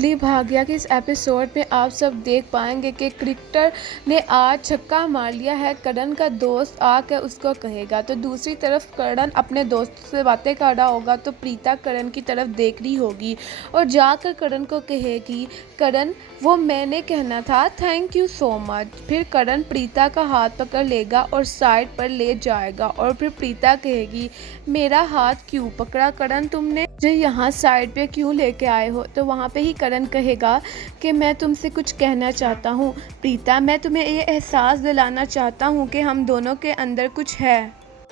कुंडली भाग्य के इस एपिसोड में आप सब देख पाएंगे कि क्रिकेटर ने आज छक्का मार लिया है। करण का दोस्त आकर उसको कहेगा तो दूसरी तरफ करण अपने दोस्त से बातें कर रहा होगा तो प्रीता करण की तरफ देख रही होगी और जाकर करण को कहेगी, करण वो मैंने कहना था, थैंक यू सो मच। फिर करण प्रीता का हाथ पकड़ लेगा और साइड पर ले जाएगा और फिर प्रीता कहेगी, मेरा हाथ क्यों पकड़ा करण तुमने, मुझे यहाँ साइड पे क्यों लेके आए हो। तो वहाँ पे ही करण कहेगा कि मैं तुमसे कुछ कहना चाहता हूँ प्रीता, मैं तुम्हें ये एहसास दिलाना चाहता हूँ कि हम दोनों के अंदर कुछ है,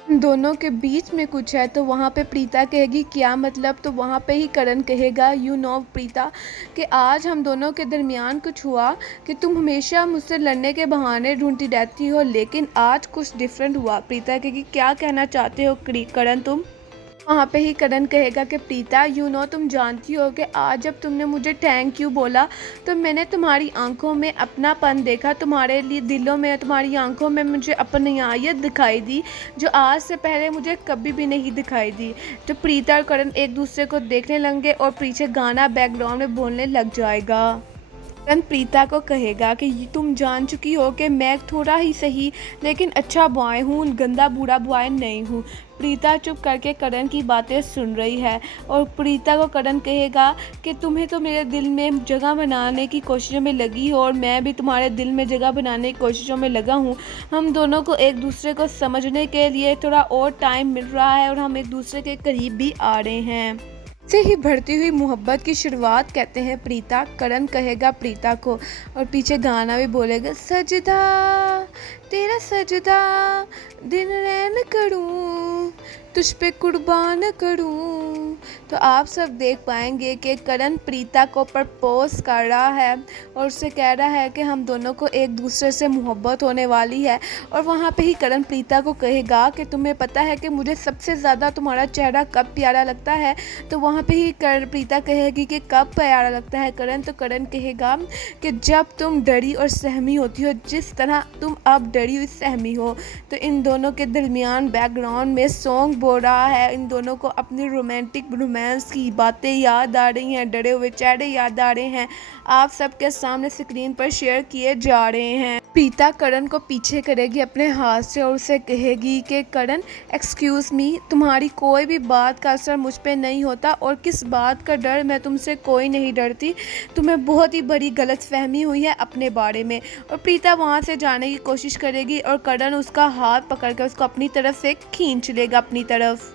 हम दोनों के बीच में कुछ है। तो वहाँ पे प्रीता कहेगी क्या मतलब। तो वहाँ पे ही करण कहेगा, यू नो प्रीता कि आज हम दोनों के दरमियान कुछ हुआ कि तुम हमेशा मुझसे लड़ने के बहाने ढूंढती रहती हो, लेकिन आज कुछ डिफरेंट हुआ। प्रीता कहेगी क्या कहना चाहते हो करण तुम। वहाँ पे ही करण कहेगा कि प्रीता यू नो तुम जानती हो कि आज जब तुमने मुझे थैंक यू बोला तो मैंने तुम्हारी आंखों में अपनापन देखा, तुम्हारे लिए दिलों में, तुम्हारी आंखों में मुझे अपनियत दिखाई दी जो आज से पहले मुझे कभी भी नहीं दिखाई दी। तो प्रीता और करण एक दूसरे को देखने लगेंगे और पीछे गाना बैकग्राउंड में बोलने लग जाएगा। करण प्रीता को कहेगा कि तुम जान चुकी हो कि मैं थोड़ा ही सही लेकिन अच्छा बॉय हूँ, गंदा बूढ़ा बॉय नहीं हूँ। प्रीता चुप करके करण की बातें सुन रही है और प्रीता को करण कहेगा कि तुम्हें तो मेरे दिल में जगह बनाने की कोशिशों में लगी हो और मैं भी तुम्हारे दिल में जगह बनाने की कोशिशों में लगा हूँ। हम दोनों को एक दूसरे को समझने के लिए थोड़ा और टाइम मिल रहा है और हम एक दूसरे के करीब भी आ रहे हैं। से ही बढ़ती हुई मोहब्बत की शुरुआत कहते हैं प्रीता। करण कहेगा प्रीता को और पीछे गाना भी बोलेगा, सजदा तेरा सजदा दिन रैन करूं, तुझ पे कुर्बान करूं। तो आप सब देख पाएंगे कि करण प्रीता को प्रपोज कर रहा है और उससे कह रहा है कि हम दोनों को एक दूसरे से मोहब्बत होने वाली है। और वहाँ पे ही करण प्रीता को कहेगा कि तुम्हें पता है कि मुझे सबसे ज़्यादा तुम्हारा चेहरा कब प्यारा लगता है। तो वहाँ पे ही प्रीता कहेगी कि कब प्यारा लगता है करण। तो करण कहेगा कि जब तुम डरी और सहमी होती हो, जिस तरह तुम अब डरी हुई सहमी हो। तो इन दोनों के दरमियान बैकग्राउंड में सॉन्ग बोल रहा है, इन दोनों को अपनी रोमांस की बातें याद आ रही हैं, डरे हुए चेहरे याद आ रहे हैं, आप सबके सामने स्क्रीन पर शेयर किए जा रहे हैं। प्रीता करण को पीछे करेगी अपने हाथ से और उसे कहेगी कि करण एक्सक्यूज़ मी, तुम्हारी कोई भी बात का असर मुझ पे नहीं होता और किस बात का डर, मैं तुमसे कोई नहीं डरती, तुम्हें बहुत ही बड़ी गलतफहमी हुई है अपने बारे में। और प्रीता वहाँ से जाने की कोशिश करेगी और करण उसका हाथ पकड़ कर उसको अपनी तरफ से खींच लेगा अपनी तरफ।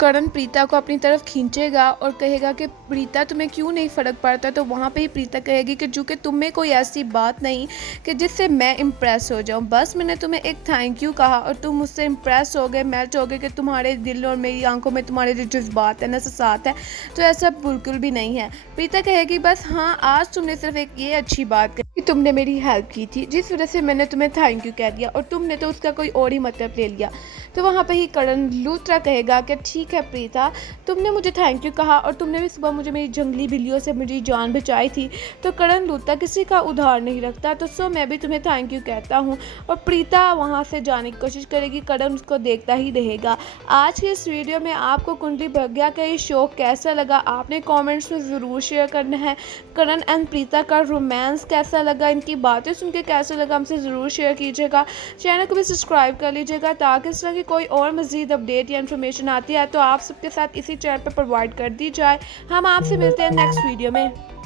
करण प्रीता को अपनी तरफ खींचेगा और कहेगा कि प्रीता तुम्हें क्यों नहीं फ़र्क पड़ता। तो वहाँ पे ही प्रीता कहेगी कि चूँकि तुम में कोई ऐसी बात नहीं कि जिससे मैं इम्प्रेस हो जाऊँ, बस मैंने तुम्हें एक थैंक यू कहा और तुम मुझसे इम्प्रेस हो गए, मैच हो गए कि तुम्हारे दिल और मेरी आंखों में तुम्हारे जो जज्बात है ना साथ है। तो ऐसा बिल्कुल भी नहीं है। प्रीता कहेगी बस हाँ, आज तुमने सिर्फ एक ये अच्छी बात कही कि तुमने मेरी हेल्प की थी, जिस वजह से मैंने तुम्हें थैंक यू कह दिया और तुमने तो उसका कोई और ही मतलब ले लिया। तो वहाँ पे ही करण लूत्रा कहेगा कि ठीक है प्रीता, तुमने मुझे थैंक यू कहा और तुमने भी सुबह मुझे मेरी जंगली बिल्लियों से मेरी जान बचाई थी। तो करण लूत्रा किसी का उधार नहीं रखता, तो सो मैं भी तुम्हें थैंक यू कहता हूँ। और प्रीता वहाँ से जाने की कोशिश करेगी, करण उसको देखता ही रहेगा। आज के इस वीडियो में आपको कुंडली भाग्य का ये शो कैसा लगा, आपने कॉमेंट्स में ज़रूर शेयर करना है। करण एंड प्रीता का रोमांस कैसा लगा, इनकी बातें सुन के कैसा लगा, हमसे ज़रूर शेयर कीजिएगा। चैनल को भी सब्सक्राइब कर लीजिएगा ताकि इस तरह की कोई और मज़ीद अपडेट या इन्फॉर्मेशन आती है तो आप सबके साथ इसी चैनल पर प्रोवाइड कर दी जाए। हम आपसे मिलते हैं नेक्स्ट वीडियो में।